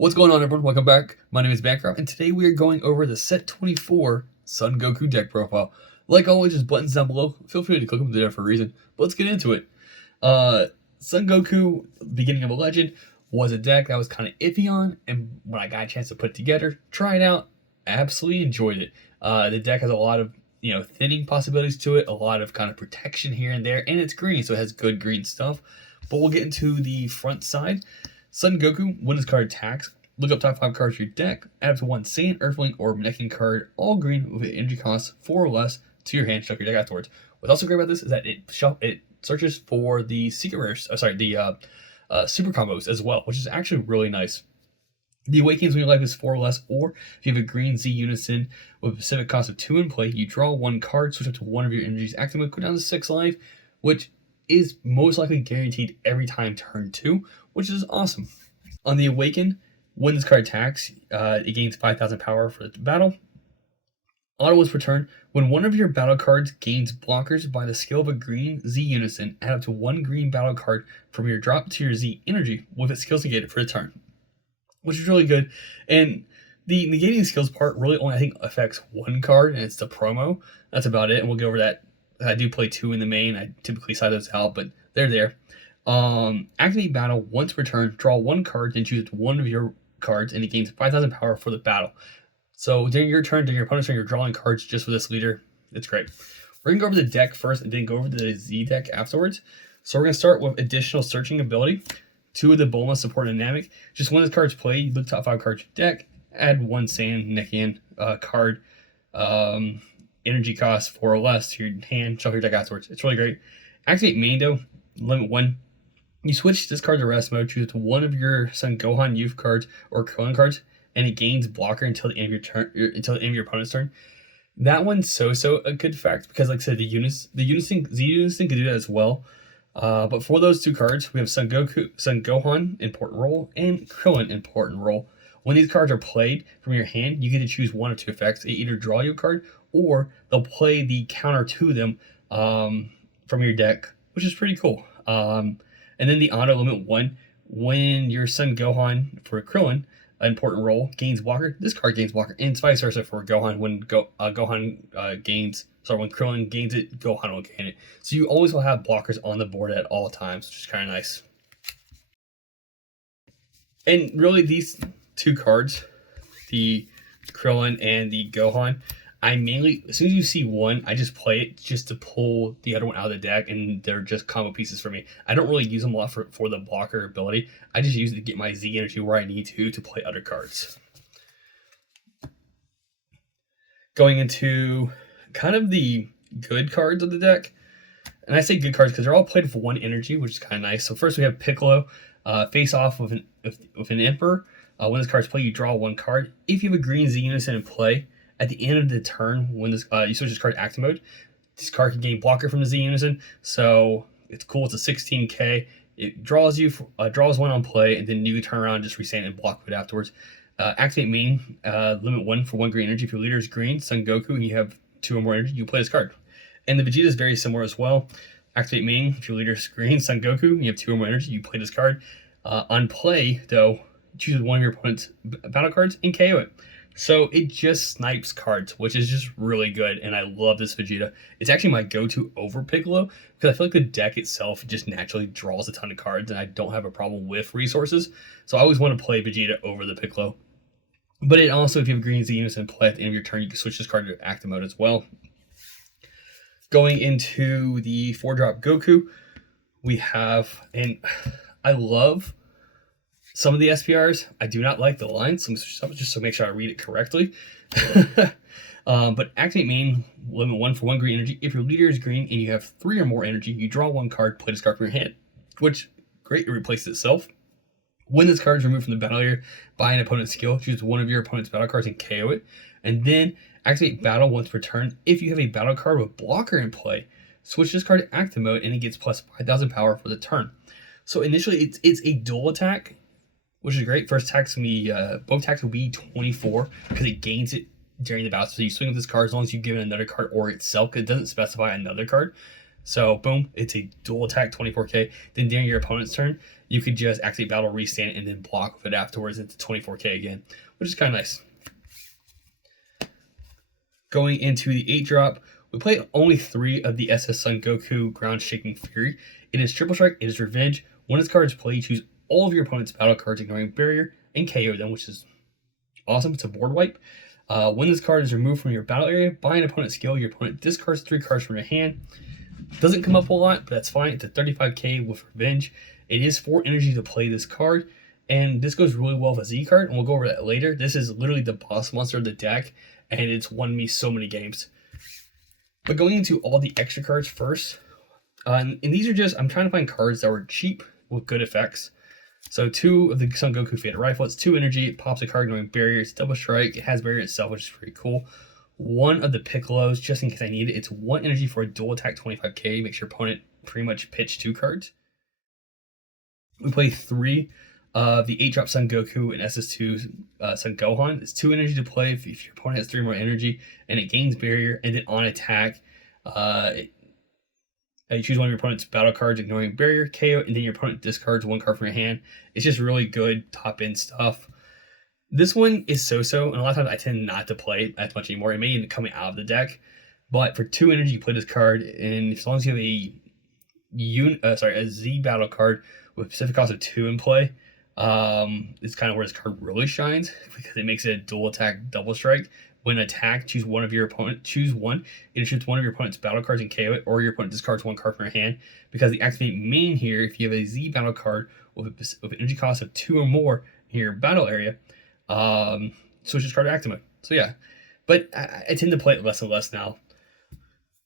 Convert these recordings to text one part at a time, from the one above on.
What's going on, everyone? Welcome back. My name is Bancroft, and today we are going over the Set 24 Son Goku deck profile. Like always, just buttons down below. Feel free to click them there for a reason. But let's get into it. Son Goku, beginning of a legend, was a deck that I was kind of iffy on, and when I got a chance to put it together, try it out, absolutely enjoyed it. The deck has a lot of thinning possibilities to it, a lot of kind of protection here and there, and it's green, so it has good green stuff. But we'll get into the front side. Son Goku, when his card attacks, look up top 5 cards of your deck, add up to 1 Saiyan, Earthling, or Mannequin card, all green with an energy cost 4 or less to your hand, shuffle your deck afterwards. What's also great about this is that it searches for the secret rares, super combos as well, which is actually really nice. The Awakens when your life is 4 or less, or if you have a green Z-Unison with a specific cost of 2 in play, you draw 1 card, switch up to 1 of your energies, activate, go down to 6 life, which is most likely guaranteed every time turn 2, which is awesome. On the Awaken, when this card attacks, it gains 5,000 power for the battle. Auto was per turn. When one of your battle cards gains blockers by the skill of a green Z-Unison, add up to 1 green battle card from your drop to your Z energy with its skills negated for the turn, which is really good. And the negating skills part really only, I think, affects 1 card, and it's the promo. That's about it, and we'll go over that. I do play 2 in the main. I typically side those out, but they're there. Activate battle once per turn. Draw 1 card, then choose 1 of your cards, and it gains 5,000 power for the battle. So during your turn, during your opponent's turn, you're drawing cards just for this leader. It's great. We're gonna go over the deck first, and then go over the Z deck afterwards. So we're gonna start with additional searching ability. 2 of the Bulma support dynamic. Just when this card's played, you look top 5 cards of your deck, add 1 Saiyan Nekian card. Energy cost 4 or less to your hand, shuffle your deck afterwards. It's really great. Activate Mando, limit 1. You switch this card to rest mode, choose to 1 of your Son Gohan youth cards or Krillin cards, and it gains blocker until the end of your turn, until the end of your opponent's turn. That one's so a good fact because, like I said, the Z-Unison can do that as well. But for those 2 cards, we have Son Gohan, important role, and Krillin, important role. When these cards are played from your hand, you get to choose 1 of 2 effects. They either draw you a card, or they'll play the counter to them from your deck, which is pretty cool. And then the auto limit 1, when your Son Gohan for Krillin, an important role, gains blocker, this card gains blocker, and it's vice versa for Gohan. When Krillin gains it, Gohan will gain it. So you always will have blockers on the board at all times, which is kind of nice. And really, these 2 cards, the Krillin and the Gohan, I mainly, as soon as you see one, I just play it just to pull the other one out of the deck, and they're just combo pieces for me. I don't really use them a lot for the blocker ability. I just use it to get my Z energy where I need to play other cards. Going into kind of the good cards of the deck, and I say good cards because they're all played with 1 energy, which is kind of nice. So first we have Piccolo, face off with an Emperor. When this card's played, you draw 1 card. If you have a green Z-Unison in play, at the end of the turn, when this you switch this card to active mode, this card can gain blocker from the Z-Unison. So it's cool. It's a 16k. It draws 1 on play, and then you can turn around and just reset and block it afterwards. Activate main, limit 1 for 1 green energy. If your leader is green, Son Goku, and you have 2 or more energy, you play this card. And the Vegeta is very similar as well. Activate main, if your leader is green, Son Goku, and you have 2 or more energy, you play this card. On play, though, choose 1 of your opponent's battle cards and KO it. So it just snipes cards, which is just really good, and I love this Vegeta. It's actually my go-to over Piccolo, because I feel like the deck itself just naturally draws a ton of cards, and I don't have a problem with resources. So I always want to play Vegeta over the Piccolo. But it also, if you have green Z-Unison play at the end of your turn, you can switch this card to active mode as well. Going into the 4-drop Goku, we have, and I love some of the SPRs. I do not like the lines, just to make sure I read it correctly. But activate main, limit 1 for 1 green energy. If your leader is green and you have 3 or more energy, you draw 1 card, play this card from your hand. Which, great, it replaces itself. When this card is removed from the battle area by an opponent's skill, choose 1 of your opponent's battle cards and KO it. And then activate battle once per turn. If you have a battle card with blocker in play, switch this card to active mode, and it gets plus 5,000 power for the turn. So initially, it's a dual attack, which is great. First attack's gonna be both attacks will be 24 because it gains it during the battle. So you swing with this card as long as you give it another card or itself, because it doesn't specify another card. So boom, it's a dual attack 24k. Then during your opponent's turn, you could just activate battle, restand, and then block with it afterwards into 24k again, which is kind of nice. Going into the 8-drop, we play only 3 of the SS Son Goku Ground Shaking Fury. It is Triple Strike, it is Revenge. When this card is played, choose all of your opponent's battle cards, ignoring Barrier, and KO them, which is awesome. It's a board wipe. When this card is removed from your battle area by an opponent's skill, your opponent discards 3 cards from your hand. Doesn't come up a lot, but that's fine. It's a 35k with Revenge. It is 4 energy to play this card, and this goes really well with a Z card, and we'll go over that later. This is literally the boss monster of the deck, and it's won me so many games. But going into all the extra cards first, and these are just, I'm trying to find cards that were cheap with good effects. So 2 of the Son Goku Fated Rifle, it's 2 energy, it pops a card knowing Barrier, it's Double Strike, it has Barrier itself, which is pretty cool. 1 of the Piccolos, just in case I need it, it's 1 energy for a dual attack 25k, makes your opponent pretty much pitch 2 cards. We play 3 of the 8-drop Son Goku and SS2 Son Gohan. It's 2 energy to play if your opponent has 3 more energy, and it gains Barrier, and then on attack, you choose one of your opponent's battle cards, ignoring Barrier, KO, and then your opponent discards 1 card from your hand. It's just really good top-end stuff. This one is so-so, and a lot of times I tend not to play it as much anymore. It may end up coming out of the deck, but for 2 energy, you play this card, and as long as you have a Z battle card with specific cost of 2 in play, it's kind of where this card really shines, because it makes it a dual attack double strike. When attacked, choose one. It shoots one of your opponent's battle cards and KO it, or your opponent discards 1 card from your hand. Because the activate main here, if you have a Z battle card with an energy cost of 2 or more in your battle area, switch this card to active mode. So yeah, but I tend to play it less and less now.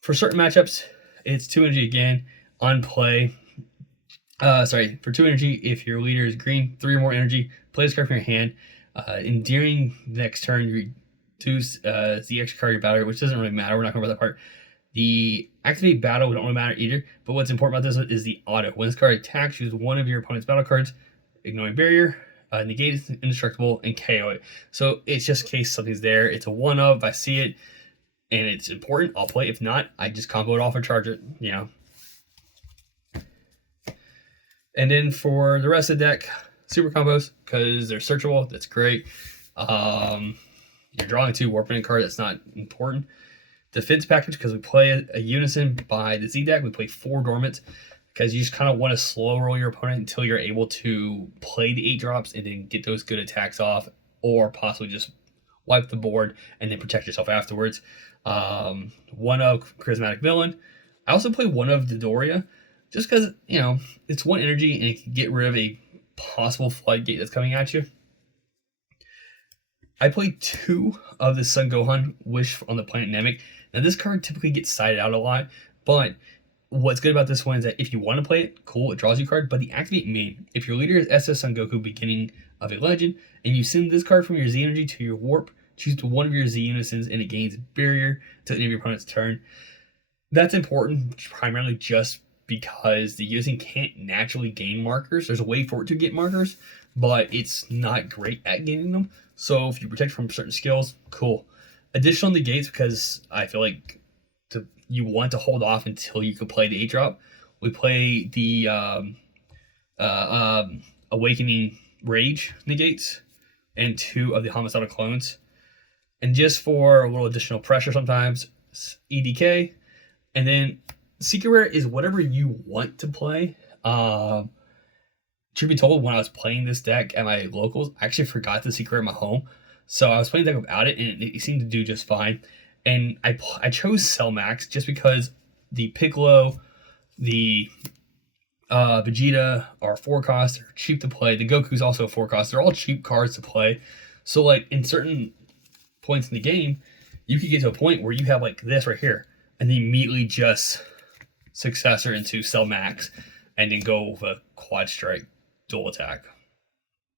For certain matchups, it's 2 energy again on play. For 2 energy, if your leader is green, 3 or more energy, play this card from your hand. And during the next turn, you reduce the extra card of your battle, which doesn't really matter. We're not going to about that part. The activate battle don't really matter either. But what's important about this is the auto. When this card attacks, choose one of your opponent's battle cards, ignoring Barrier, negate it, indestructible, and KO it. So it's just in case something's there. It's a one of. If I see it and it's important, I'll play. If not, I just combo it off or charge it. You know. And then for the rest of the deck, super combos, because they're searchable. That's great. You're drawing 2 warping a card. That's not important. Defense package, because we play a Unison by the Z deck. We play 4 dormants, because you just kind of want to slow roll your opponent until you're able to play the 8 drops and then get those good attacks off, or possibly just wipe the board and then protect yourself afterwards. 1 of Charismatic Villain. I also play 1 of Dodoria, just because, you know, it's 1 energy and it can get rid of a possible floodgate that's coming at you. I played 2 of the Son Gohan Wish on the Planet Namek. Now this card typically gets sided out a lot, but what's good about this one is that if you want to play it, cool, it draws you a card, but the activate main, if your leader is SS Son Goku beginning of a legend, and you send this card from your Z energy to your warp, choose one of your Z-Unisons and it gains Barrier to the end of your opponent's turn. That's important primarily just because the Unison can't naturally gain markers. There's a way for it to get markers, but it's not great at gaining them. So if you protect from certain skills, cool. Additional negates, because I feel like you want to hold off until you can play the 8-drop. We play the Awakening Rage negates and 2 of the Homicidal Clones. And just for a little additional pressure sometimes, EDK. And then Secret Rare is whatever you want to play. Truth be told, when I was playing this deck at my locals, I actually forgot the Secret Rare in my home. So I was playing the deck without it, and it seemed to do just fine. And I chose Cell Max just because the Piccolo, the Vegeta are 4 costs. They're cheap to play. The Goku's also 4 costs. They're all cheap cards to play. So like in certain points in the game, you could get to a point where you have like this right here, and then immediately just successor into Cell Max, and then go with a quad strike dual attack.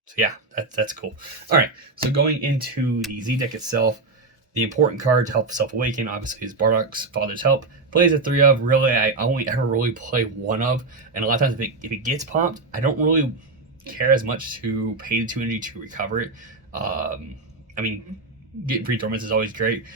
So yeah, that's cool. All right, so going into the Z deck itself, the important card to help self-awaken, obviously, is Bardock's Father's Help. Plays a 3 of. Really, I only ever really play 1 of. And a lot of times, if it gets popped, I don't really care as much to pay the 2 energy to recover it. I mean, getting free dormants is always great.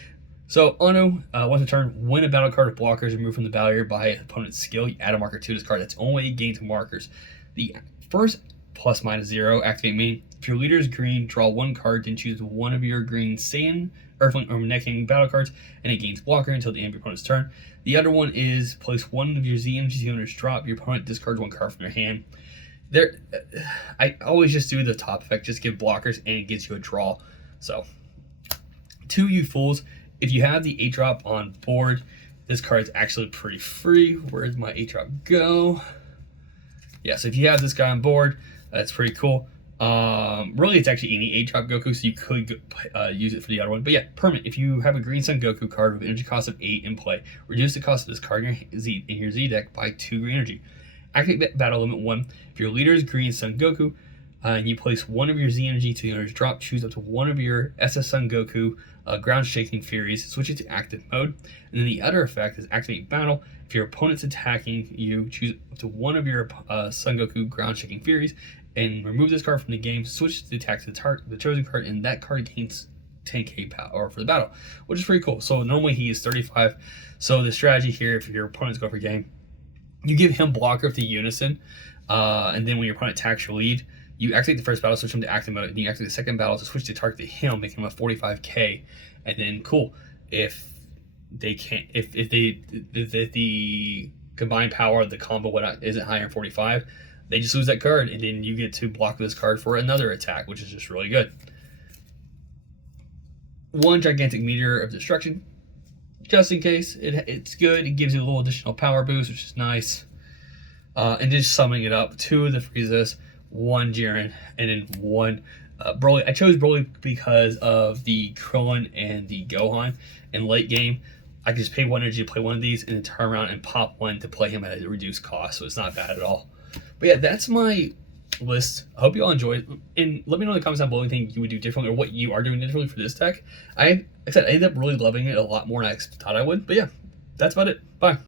So Ono, once a turn, when a battle card of blockers removed from the battle area by an opponent's skill, you add a marker to this card. That's only gains markers. The first +/-0 activate main. If your leader is green, draw one card, then choose one of your green Saiyan, Earthling, or Necking battle cards, and it gains blocker until the end of your opponent's turn. The other one is place one of your Z-Unison units drop. Your opponent discards one card from your hand. There, I always just do the top effect, just give blockers, and it gives you a draw. So, to you fools, if you have the 8-drop on board, this card is actually pretty free. Where did my 8-drop go? Yeah, so if you have this guy on board, that's pretty cool. Really, it's actually any 8-drop Goku, so you could use it for the other one. But yeah, permanent. If you have a Green Sun Goku card with energy cost of 8 in play, reduce the cost of this card in your Z deck by 2 green energy. Activate battle limit 1. If your leader is Green Sun Goku, and you place one of your Z energy to the owner's drop, choose up to one of your SS Son Goku ground shaking Furies, switch it to active mode. And then the other effect is activate battle. If your opponent's attacking you, choose up to one of your Son Goku ground shaking Furies and remove this card from the game, switch the attack to the chosen card, and that card gains 10k power for the battle, which is pretty cool. So normally he is 35. So the strategy here, if your opponent's going for game, you give him blocker with the Unison, and then when your opponent attacks your lead, you activate the first battle, switch him to active mode, and you activate the second battle to switch the target to him, make him a 45k, and then cool. If they can't, if the combined power of the combo whatnot isn't higher than 45, they just lose that card, and then you get to block this card for another attack, which is just really good. One gigantic meteor of destruction, just in case. It's good. It gives you a little additional power boost, which is nice. And just summing it up, 2 of the Friezas, 1 Jiren, and then 1 Broly. I chose Broly because of the Krillin and the Gohan. In late game, I can just pay 1 energy to play one of these, and then turn around and pop one to play him at a reduced cost, so it's not bad at all. But yeah, that's my list. I hope you all enjoyed, and let me know in the comments down below anything you would do differently or what you are doing differently for this deck. Like I said, I ended up really loving it a lot more than I thought I would. But yeah, that's about it. Bye.